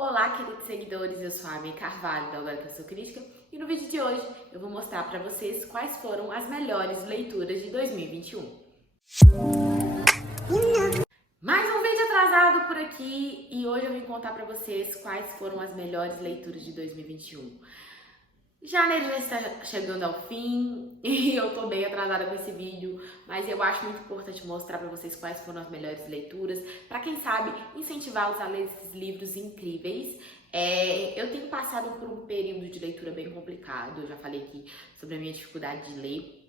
Olá, queridos seguidores, eu sou a Amy Carvalho, da Agora Que Eu Sou Crítica, e no vídeo de hoje eu vou mostrar para vocês quais foram as melhores leituras de 2021. Mais um vídeo atrasado por aqui e hoje eu vim contar para vocês quais foram as melhores leituras de 2021. Janeiro já está chegando ao fim e eu tô bem atrasada com esse vídeo, mas eu acho muito importante mostrar para vocês quais foram as melhores leituras, para quem sabe incentivá-los a ler esses livros incríveis. Eu tenho passado por um período de leitura bem complicado, eu já falei aqui sobre a minha dificuldade de ler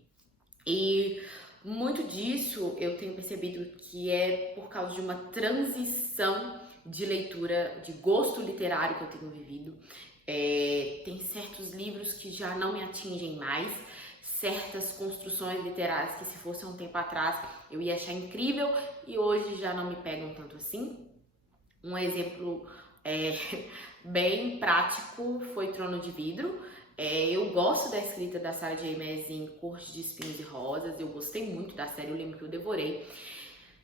e muito disso eu tenho percebido que é por causa de uma transição de leitura, de gosto literário que eu tenho vivido. Tem certos livros que já não me atingem mais, certas construções literárias que se fosse um tempo atrás eu ia achar incrível e hoje já não me pegam tanto assim. Um exemplo bem prático foi Trono de Vidro. Eu gosto da escrita da Sarah J. Maas em Corte de Espinhos e Rosas, eu gostei muito da série, eu lembro que eu devorei.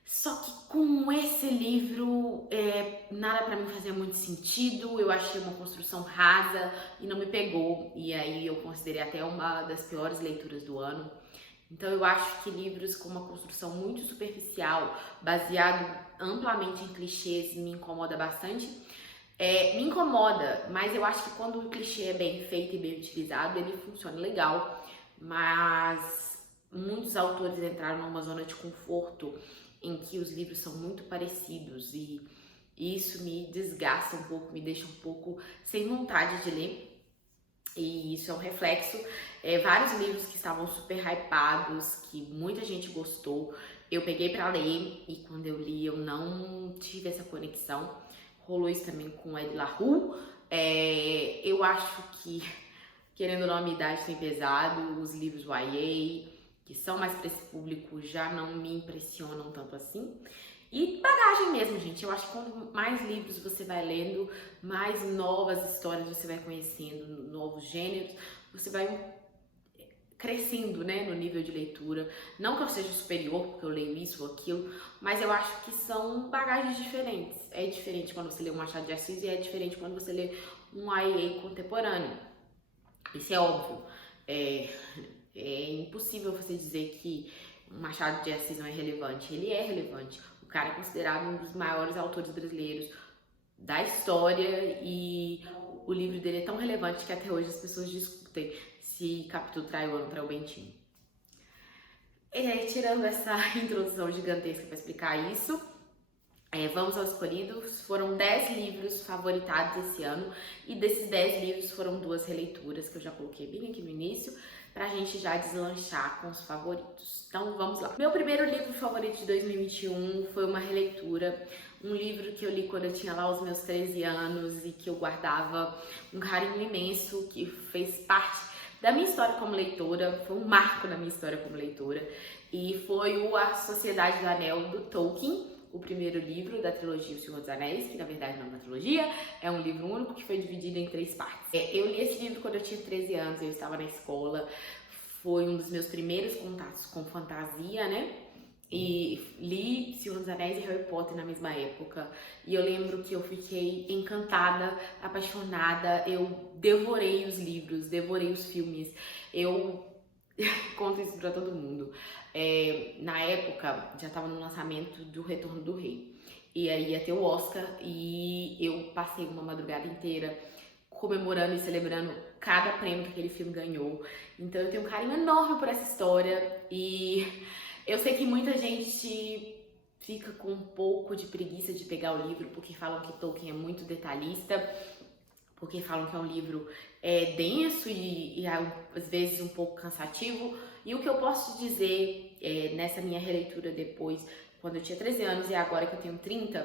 Só que com esse livro, nada pra mim fazia muito sentido, eu achei uma construção rasa e não me pegou. E aí eu considerei até uma das piores leituras do ano. Então eu acho que livros com uma construção muito superficial, baseado amplamente em clichês, me incomoda bastante. Me incomoda, mas eu acho que quando o clichê é bem feito e bem utilizado, ele funciona legal. Mas muitos autores entraram numa zona de conforto em que os livros são muito parecidos e isso me desgasta um pouco, me deixa um pouco sem vontade de ler. E isso é um reflexo. Vários livros que estavam super hypados, que muita gente gostou, eu peguei pra ler e quando eu li eu não tive essa conexão. Rolou isso também com Ed La Rue. Eu acho que, querendo ou não, a minha idade tem pesado, os livros YA, que são mais para esse público, já não me impressionam tanto assim. E bagagem mesmo, gente. Eu acho que quanto mais livros você vai lendo, mais novas histórias você vai conhecendo, novos gêneros, você vai crescendo, né, no nível de leitura. Não que eu seja superior, porque eu leio isso ou aquilo, mas eu acho que são bagagens diferentes. É diferente quando você lê um Machado de Assis e é diferente quando você lê um YA contemporâneo. Isso é óbvio. É impossível você dizer que o Machado de Assis não é relevante. Ele é relevante. O cara é considerado um dos maiores autores brasileiros da história e o livro dele é tão relevante que até hoje as pessoas discutem se Capitu traiu ou não traiu o Bentinho. Tirando essa introdução gigantesca para explicar isso, vamos ao escolhido. Foram 10 livros favoritados esse ano e desses 10 livros foram 2 releituras que eu já coloquei bem aqui no início pra gente já deslanchar com os favoritos. Então vamos lá. Meu primeiro livro favorito de 2021 foi uma releitura, um livro que eu li quando eu tinha lá os meus 13 anos e que eu guardava um carinho imenso, que fez parte da minha história como leitora, foi um marco na minha história como leitora, e foi o A Sociedade do Anel, do Tolkien, o primeiro livro da trilogia O Senhor dos Anéis, que na verdade não é uma trilogia, é um livro único que foi dividido em 3 partes. Eu li esse livro quando eu tinha 13 anos, eu estava na escola, foi um dos meus primeiros contatos com fantasia, né? E li Senhor dos Anéis e Harry Potter na mesma época. E eu lembro que eu fiquei encantada, apaixonada, eu devorei os livros, devorei os filmes, eu conto isso pra todo mundo. Na época, já tava no lançamento do Retorno do Rei. E aí ia ter o Oscar e eu passei uma madrugada inteira comemorando e celebrando cada prêmio que aquele filme ganhou. Então eu tenho um carinho enorme por essa história e eu sei que muita gente fica com um pouco de preguiça de pegar o livro porque falam que Tolkien é muito detalhista, porque falam que é um livro denso e às vezes um pouco cansativo. E o que eu posso te dizer nessa minha releitura depois, quando eu tinha 13 anos e agora que eu tenho 30,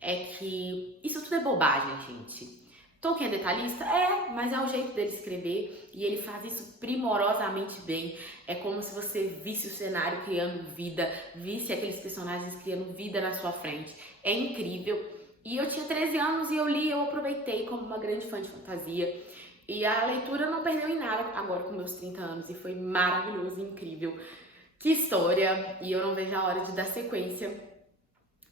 é que isso tudo é bobagem, gente. Tolkien é detalhista? Mas é o jeito dele escrever e ele faz isso primorosamente bem. É como se você visse o cenário criando vida, visse aqueles personagens criando vida na sua frente. É incrível. E eu tinha 13 anos e eu li, eu aproveitei como uma grande fã de fantasia. E a leitura não perdeu em nada agora com meus 30 anos e foi maravilhoso, incrível. Que história! E eu não vejo a hora de dar sequência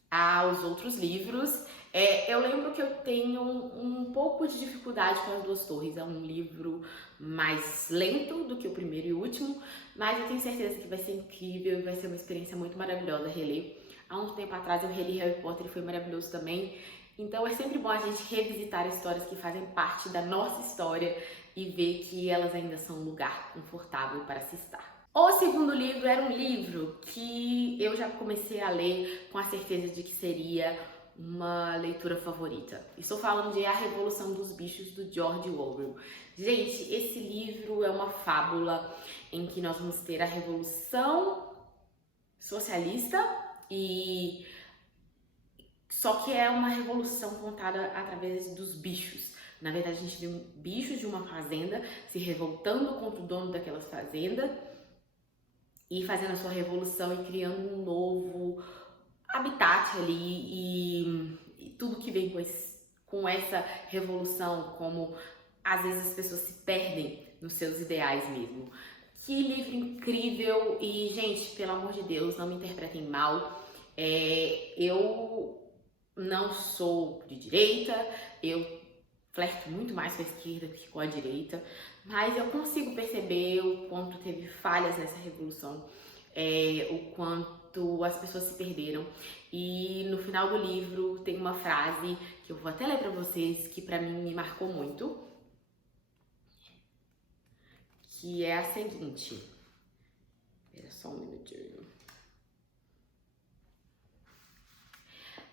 aos outros livros. Eu lembro que eu tenho um pouco de dificuldade com As Duas Torres. É um livro mais lento do que o primeiro e o último, mas eu tenho certeza que vai ser incrível e vai ser uma experiência muito maravilhosa reler. Há um tempo atrás eu reli Harry Potter e foi maravilhoso também. Então é sempre bom a gente revisitar histórias que fazem parte da nossa história e ver que elas ainda são um lugar confortável para se estar. O segundo livro era um livro que eu já comecei a ler com a certeza de que seria uma leitura favorita. Estou falando de A Revolução dos Bichos, do George Orwell. Gente, esse livro é uma fábula em que nós vamos ter a Revolução Socialista e só que é uma revolução contada através dos bichos. Na verdade, a gente vê bichos de uma fazenda se revoltando contra o dono daquela fazenda e fazendo a sua revolução e criando um novo habitat ali e tudo que vem com essa revolução, como às vezes as pessoas se perdem nos seus ideais mesmo. Que livro incrível e, gente, pelo amor de Deus, não me interpretem mal. Eu não sou de direita, eu flerto muito mais com a esquerda que com a direita, mas eu consigo perceber o quanto teve falhas nessa revolução, o quanto as pessoas se perderam. E no final do livro tem uma frase que eu vou até ler pra vocês, que pra mim me marcou muito, que é a seguinte. Espera só um minutinho.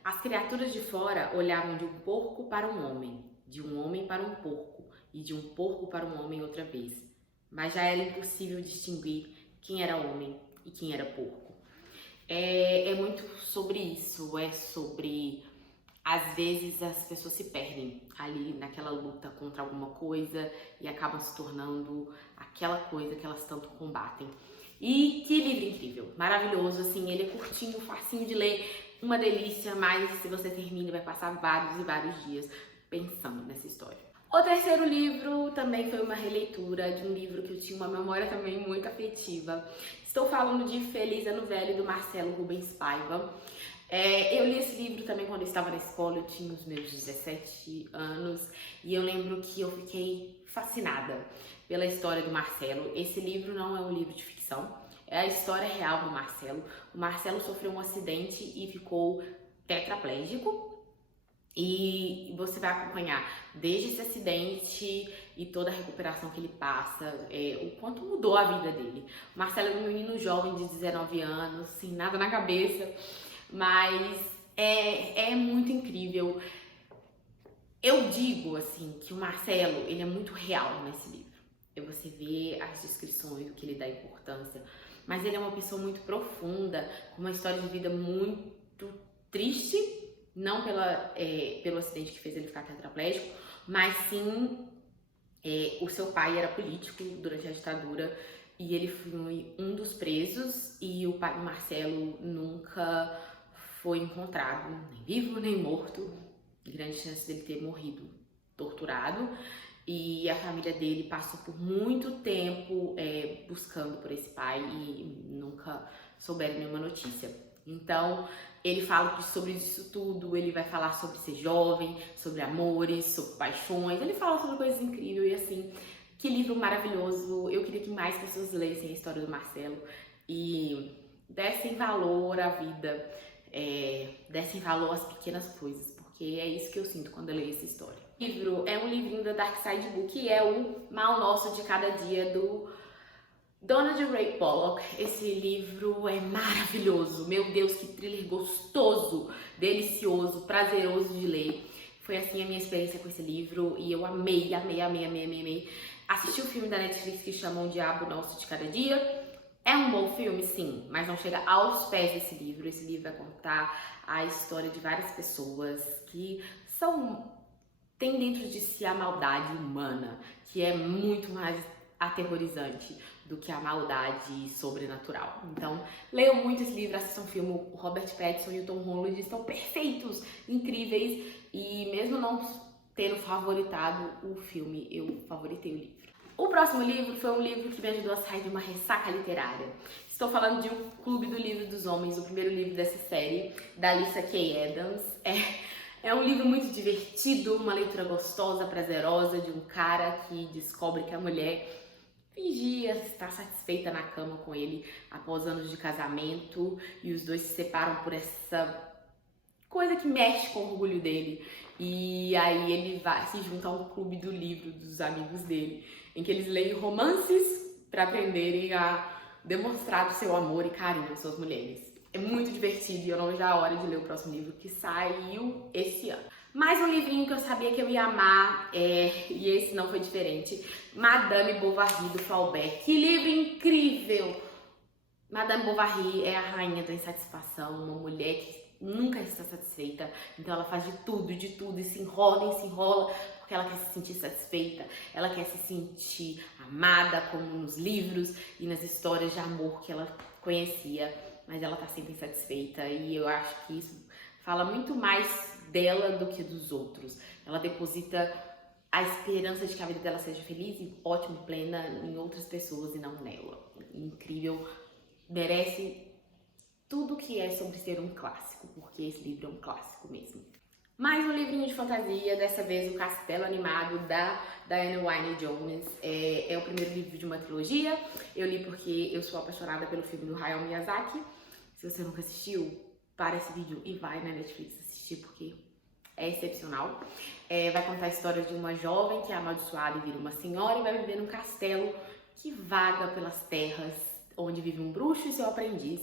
As criaturas de fora olhavam de um porco para um homem, de um homem para um porco, e de um porco para um homem outra vez. Mas já era impossível distinguir quem era homem e quem era porco. É muito sobre isso, é sobre... Às vezes as pessoas se perdem ali naquela luta contra alguma coisa e acabam se tornando aquela coisa que elas tanto combatem. E que livro incrível, maravilhoso, assim, ele é curtinho, facinho de ler, uma delícia, mas se você termina vai passar vários e vários dias pensando nessa história. O terceiro livro também foi uma releitura de um livro que eu tinha uma memória também muito afetiva. Estou falando de Feliz Ano Velho, do Marcelo Rubens Paiva. Eu li esse livro também quando eu estava na escola, eu tinha os meus 17 anos e eu lembro que eu fiquei fascinada pela história do Marcelo. Esse livro não é um livro de ficção, é a história real do Marcelo. O Marcelo sofreu um acidente e ficou tetraplégico. E você vai acompanhar desde esse acidente e toda a recuperação que ele passa, o quanto mudou a vida dele. O Marcelo é um menino jovem de 19 anos, sem nada na cabeça, mas é muito incrível. Eu digo assim que o Marcelo, ele é muito real nesse livro. Você vê as descrições, o que ele dá importância, mas ele é uma pessoa muito profunda, com uma história de vida muito triste, não pelo acidente que fez ele ficar tetraplégico, mas sim o seu pai era político durante a ditadura e ele foi um dos presos e o pai do Marcelo nunca foi encontrado, nem vivo nem morto. Grande chance dele ter morrido torturado. E a família dele passou por muito tempo buscando por esse pai e nunca souberam nenhuma notícia. Então, ele fala sobre isso tudo, ele vai falar sobre ser jovem, sobre amores, sobre paixões, ele fala sobre coisas incríveis e assim, que livro maravilhoso. Eu queria que mais pessoas lessem a história do Marcelo e dessem valor à vida, dessem valor às pequenas coisas, porque é isso que eu sinto quando eu leio essa história. O livro é um livrinho da Dark Side Book, que é o Mal Nosso de Cada Dia, do Donald Ray Pollock. Esse livro é maravilhoso, meu Deus, que thriller gostoso, delicioso, prazeroso de ler. Foi assim a minha experiência com esse livro e eu amei, amei, amei, amei, amei, amei. Assisti o filme da Netflix que chama O Diabo Nosso de Cada Dia. É um bom filme, sim, mas não chega aos pés desse livro. Esse livro vai contar a história de várias pessoas que têm dentro de si a maldade humana, que é muito mais aterrorizante do que a maldade sobrenatural. Então, leiam muito esse livro, assistam o filme. O Robert Pattinson e o Tom Holland estão perfeitos, incríveis, e mesmo não tendo favoritado o filme, eu favoritei o livro. O próximo livro foi um livro que me ajudou a sair de uma ressaca literária. Estou falando de O Clube do Livro dos Homens, o primeiro livro dessa série, da Lyssa Kay Adams. É um livro muito divertido, uma leitura gostosa, prazerosa, de um cara que descobre que a mulher fingia estar satisfeita na cama com ele após anos de casamento e os dois se separam por essa coisa que mexe com o orgulho dele. E aí ele se junta a um clube do livro dos amigos dele, em que eles leem romances para aprenderem a demonstrar o seu amor e carinho às suas mulheres. É muito divertido e eu não vejo a hora de ler o próximo livro que saiu esse ano. Mais um livrinho que eu sabia que eu ia amar, e esse não foi diferente, Madame Bovary, do Flaubert. Que livro incrível! Madame Bovary é a rainha da insatisfação, uma mulher que nunca está satisfeita, então ela faz de tudo, e se enrola, porque ela quer se sentir satisfeita, ela quer se sentir amada, como nos livros e nas histórias de amor que ela conhecia, mas ela tá sempre insatisfeita, e eu acho que isso fala muito mais dela do que dos outros. Ela deposita a esperança de que a vida dela seja feliz e ótima, plena em outras pessoas e não nela. Incrível, merece tudo que é sobre ser um clássico, porque esse livro é um clássico mesmo. Mais um livrinho de fantasia, dessa vez O Castelo Animado, da Diana Wynne Jones. É o primeiro livro de uma trilogia. Eu li porque eu sou apaixonada pelo filme do Hayao Miyazaki. Se você nunca assistiu, para esse vídeo e vai na Netflix assistir, porque é excepcional. Vai contar a história de uma jovem que é amaldiçoada e vira uma senhora e vai viver num castelo que vaga pelas terras, onde vive um bruxo e seu aprendiz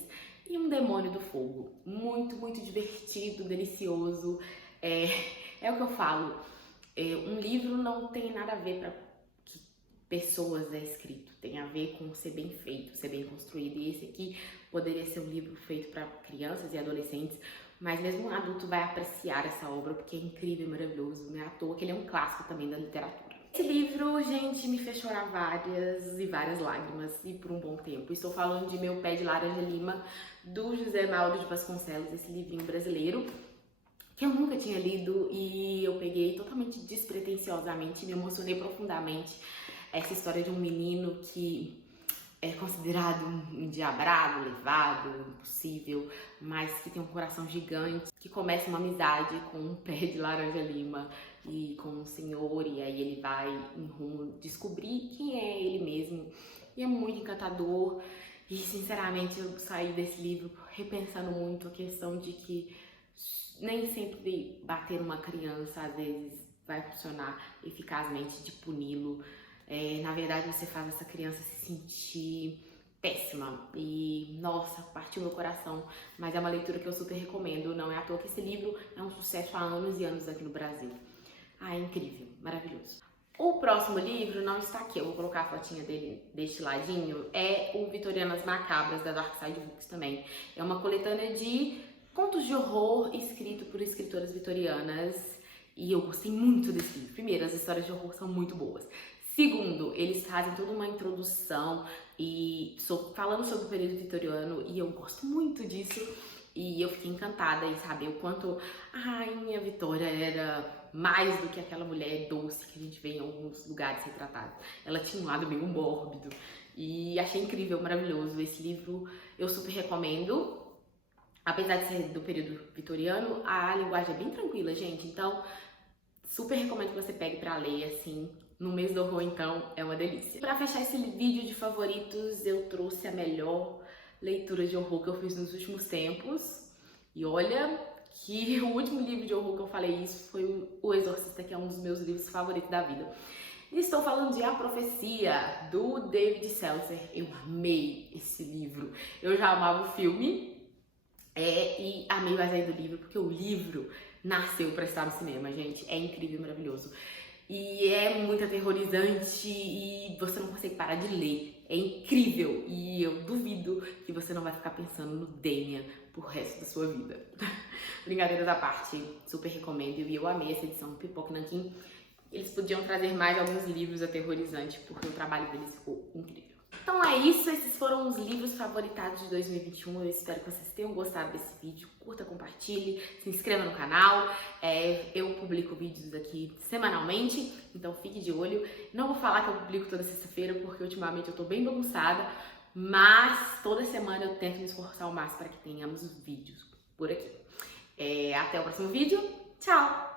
e um demônio do fogo. Muito, muito divertido, delicioso. É o que eu falo. Um livro não tem nada a ver para que pessoas é escrito. Tem a ver com ser bem feito, ser bem construído. E esse aqui poderia ser um livro feito para crianças e adolescentes, mas mesmo um adulto vai apreciar essa obra porque é incrível e maravilhoso. Não é à toa que ele é um clássico também da literatura. Esse livro, gente, me fez chorar várias e várias lágrimas e por um bom tempo. Estou falando de Meu Pé de Laranja Lima, do José Mauro de Vasconcelos, esse livrinho brasileiro que eu nunca tinha lido e eu peguei totalmente despretensiosamente, me emocionei profundamente. Essa história de um menino que é considerado um endiabrado, levado, impossível, mas que tem um coração gigante, que começa uma amizade com um pé de laranja lima e com um senhor, e aí ele vai em rumo descobrir quem é ele mesmo. E é muito encantador e, sinceramente, eu saí desse livro repensando muito a questão de que nem sempre bater uma criança, às vezes, vai funcionar eficazmente de puni-lo. Na verdade, você faz essa criança se sentir péssima e, nossa, partiu meu coração, mas é uma leitura que eu super recomendo. Não é à toa que esse livro é um sucesso há anos e anos aqui no Brasil. É incrível, maravilhoso. O próximo livro não está aqui, eu vou colocar a fotinha dele deste ladinho, é o Vitorianas Macabras, da Dark Side Books também. É uma coletânea de contos de horror escrito por escritoras vitorianas e eu gostei muito desse livro. Primeiro, as histórias de horror são muito boas. Segundo, eles fazem toda uma introdução e falando sobre o período vitoriano e eu gosto muito disso. E eu fiquei encantada em saber o quanto a rainha Vitória era mais do que aquela mulher doce que a gente vê em alguns lugares retratados. Ela tinha um lado meio mórbido e achei incrível, maravilhoso. Esse livro eu super recomendo. Apesar de ser do período vitoriano, a linguagem é bem tranquila, gente. Então, super recomendo que você pegue pra ler, assim, no mês do horror, então, é uma delícia. Pra fechar esse vídeo de favoritos, eu trouxe a melhor leitura de horror que eu fiz nos últimos tempos. E olha que o último livro de horror que eu falei isso foi O Exorcista, que é um dos meus livros favoritos da vida. E estou falando de A Profecia, do David Seltzer. Eu amei esse livro. Eu já amava o filme e amei mais ainda o livro, porque o livro nasceu para estar no cinema, gente. É incrível, maravilhoso. E é muito aterrorizante e você não consegue parar de ler. É incrível e eu duvido que você não vai ficar pensando no Damian pro resto da sua vida. Brincadeiras à parte, super recomendo e eu amei essa edição do Pipoca Nanquim. Eles podiam trazer mais alguns livros aterrorizantes porque o trabalho deles ficou incrível. Então é isso, esses foram os livros favoritados de 2021, eu espero que vocês tenham gostado desse vídeo, curta, compartilhe, se inscreva no canal, eu publico vídeos aqui semanalmente, então fique de olho. Não vou falar que eu publico toda sexta-feira porque ultimamente eu tô bem bagunçada, mas toda semana eu tento me esforçar ao máximo para que tenhamos vídeos por aqui. Até o próximo vídeo, Tchau!